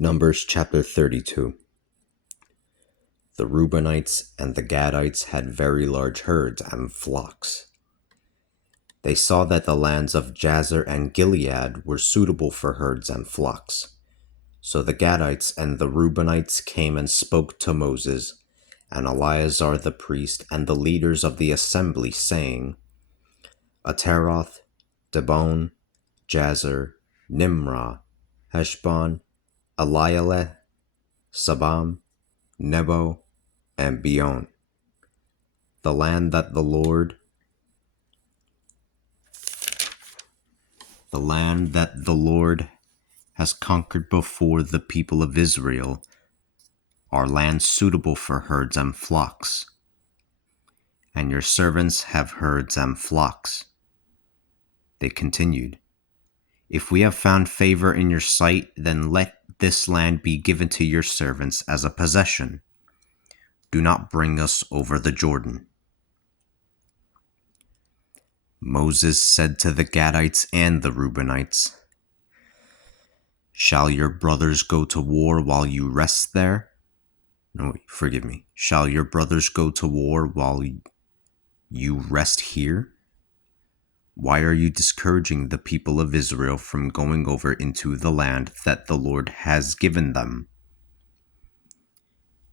Numbers chapter 32. The Reubenites and the Gadites had very large herds and flocks. They saw that the lands of Jazer and Gilead were suitable for herds and flocks. So the Gadites and the Reubenites came and spoke to Moses and Eleazar the priest and the leaders of the assembly, saying, Ataroth, Dibon, Jazer, Nimrah, Heshbon, Elieleh, Sabam, Nebo, and Beon, the land that the Lord has conquered before the people of Israel, are lands suitable for herds and flocks. And your servants have herds and flocks. They continued, If we have found favor in your sight, then let this land be given to your servants as a possession. Do not bring us over the Jordan. Moses said to the Gadites and the Reubenites, Shall your brothers go to war while you rest there? Shall your brothers go to war while you rest here? Why are you discouraging the people of Israel from going over into the land that the Lord has given them?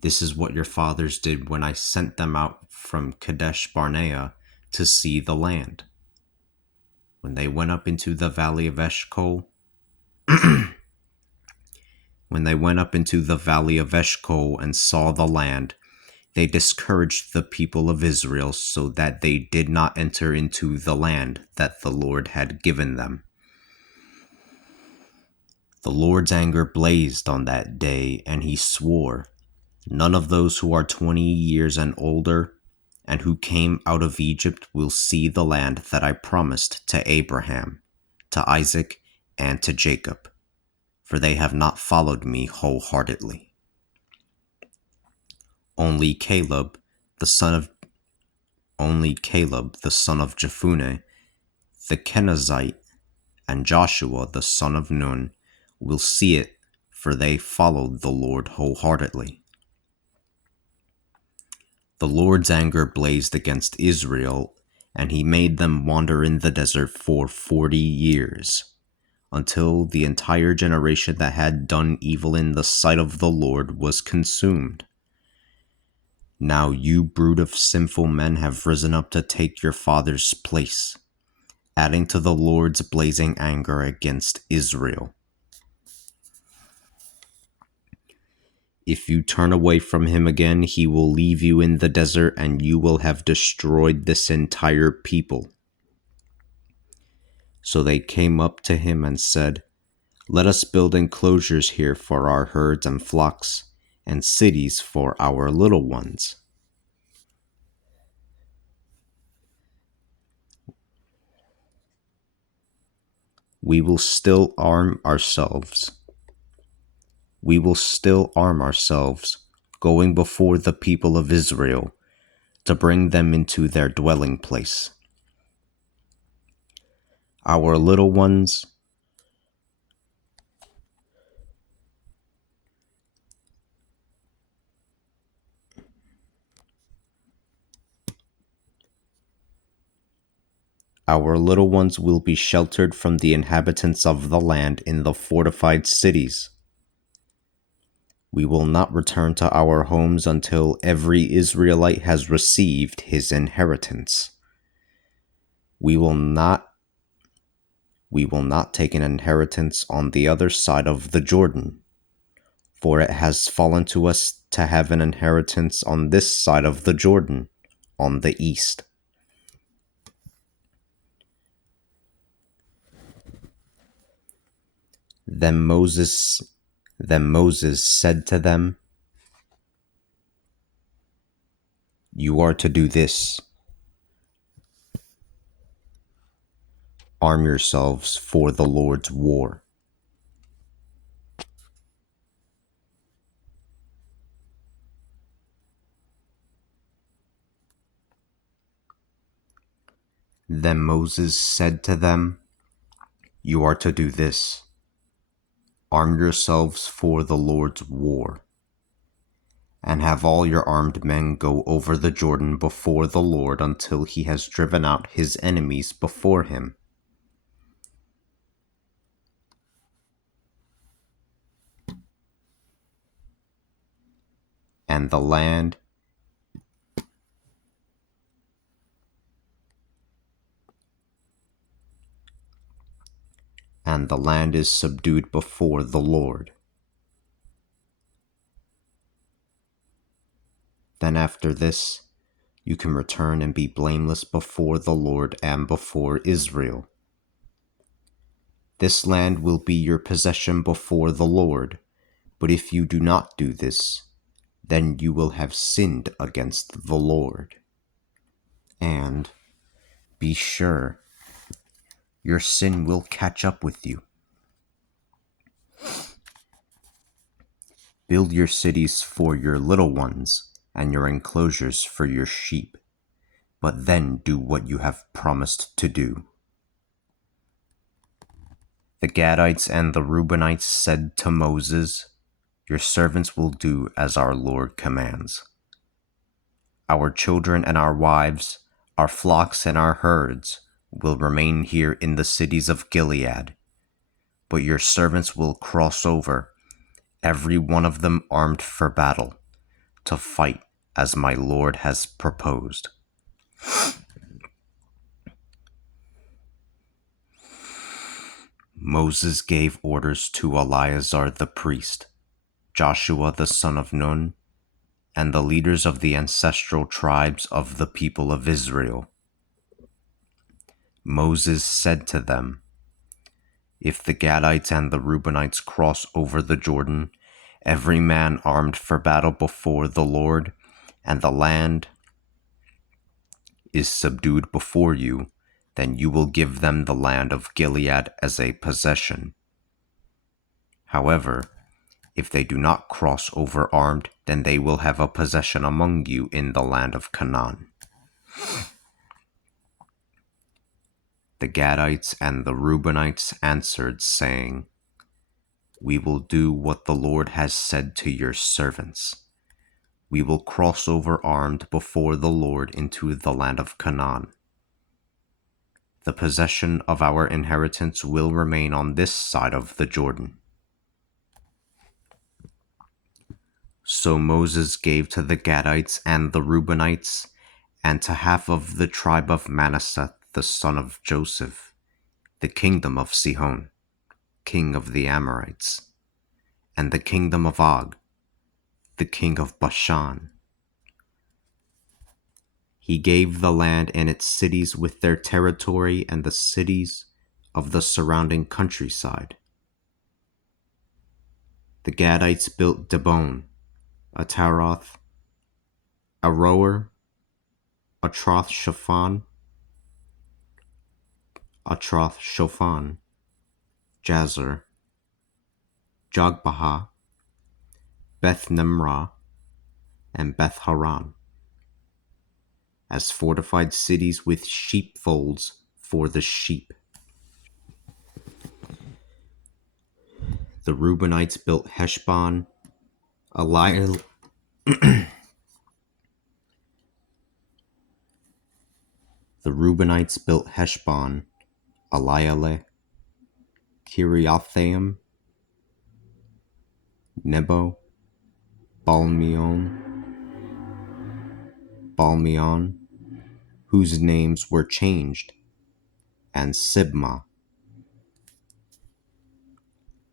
This is what your fathers did when I sent them out from Kadesh Barnea to see the land. When they went up into the valley of Eshcol, and saw the land, they discouraged the people of Israel so that they did not enter into the land that the Lord had given them. The Lord's anger blazed on that day, and he swore, None of those who are 20 years and older and who came out of Egypt will see the land that I promised to Abraham, to Isaac, and to Jacob, for they have not followed me wholeheartedly. Only Caleb, the son of Jephunneh, the Kenizzite, and Joshua, the son of Nun, will see it, for they followed the Lord wholeheartedly. The Lord's anger blazed against Israel, and he made them wander in the desert for 40 years, until the entire generation that had done evil in the sight of the Lord was consumed. Now you brood of sinful men have risen up to take your father's place, adding to the Lord's blazing anger against Israel. If you turn away from him again, he will leave you in the desert, and you will have destroyed this entire people. So they came up to him and said, Let us build enclosures here for our herds and flocks, and cities for our little ones. We will still arm ourselves, going before the people of Israel, to bring them into their dwelling place. Our little ones will be sheltered from the inhabitants of the land in the fortified cities. We will not return to our homes until every Israelite has received his inheritance. We will not take an inheritance on the other side of the Jordan, for it has fallen to us to have an inheritance on this side of the Jordan, on the east. Then Moses said to them, You are to do this. Arm yourselves for the Lord's war. Then Moses said to them, You are to do this. Arm yourselves for the Lord's war, and have all your armed men go over the Jordan before the Lord until he has driven out his enemies before him. And the land is subdued before the Lord. Then after this, you can return and be blameless before the Lord and before Israel. This land will be your possession before the Lord, but if you do not do this, then you will have sinned against the Lord. And be sure, your sin will catch up with you. Build your cities for your little ones and your enclosures for your sheep, but then do what you have promised to do. The Gadites and the Reubenites said to Moses, "Your servants will do as our Lord commands. Our children and our wives, our flocks and our herds will remain here in the cities of Gilead, but your servants will cross over, every one of them armed for battle, to fight as my Lord has proposed." Moses gave orders to Eleazar the priest, Joshua the son of Nun, and the leaders of the ancestral tribes of the people of Israel. Moses said to them, "If the Gadites and the Reubenites cross over the Jordan, every man armed for battle before the Lord, and the land is subdued before you, then you will give them the land of Gilead as a possession. However, if they do not cross over armed, then they will have a possession among you in the land of Canaan." The Gadites and the Reubenites answered, saying, "We will do what the Lord has said to your servants. We will cross over armed before the Lord into the land of Canaan. The possession of our inheritance will remain on this side of the Jordan." So Moses gave to the Gadites and the Reubenites, and to half of the tribe of Manasseh the son of Joseph, the kingdom of Sihon, king of the Amorites, and the kingdom of Og, the king of Bashan. He gave the land and its cities with their territory and the cities of the surrounding countryside. The Gadites built Dibon, Ataroth, Aroer, Atroth-Shofan, Jazer, Jogbehah, Beth-Nimrah, and Beth-Haran, as fortified cities with sheepfolds for the sheep. The Reubenites built Heshbon, Elieleh, Kiriathaim, Nebo, Balmeon, whose names were changed, and Sibmah.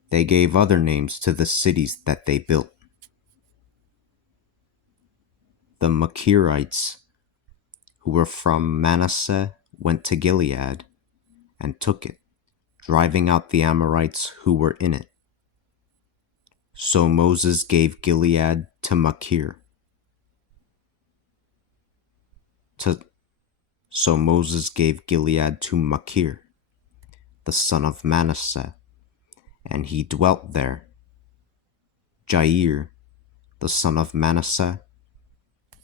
They gave other names to the cities that they built. The Machirites, who were from Manasseh, went to Gilead and took it, driving out the Amorites who were in it. So Moses gave Gilead to Machir. So Moses gave Gilead to Machir, the son of Manasseh, and he dwelt there. Jair, the son of Manasseh,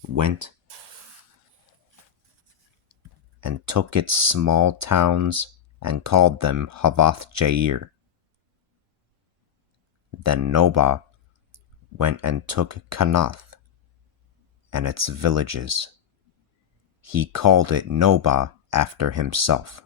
went and took its small towns and called them Havoth Jair. Then Nobah went and took Kanath and its villages. He called it Nobah after himself.